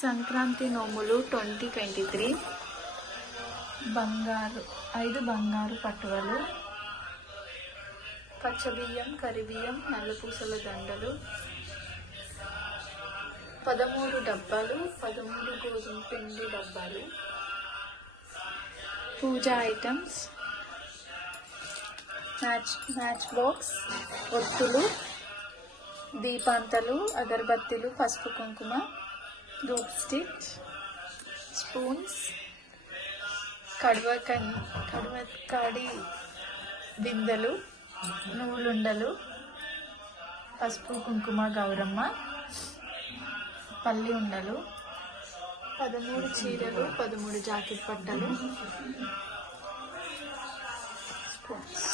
సంక్రాంతి నోములు 2023. బంగారు 5 బంగారు పట్టువలు, పచ్చబియ్యం, కరిబియ్యం, నల్లపూసల దండలు, 13 డబ్బాలు, 13 గోధుమ పిండి డబ్బాలు, పూజా ఐటమ్స్, మ్యాచ్ బాక్స్, ఒత్తులు, దీపాంతలు, అగరబత్తీలు, పసుపు కుంకుమ, ధూప్ స్టిక్, స్పూన్స్, కడి బిందెలు, నువ్వులుండలు, పసుపు కుంకుమ గౌరమ్మ, పల్లి ఉండలు, 13 చీరలు, 13 జాకెట్ పట్టలు, స్పూన్స్.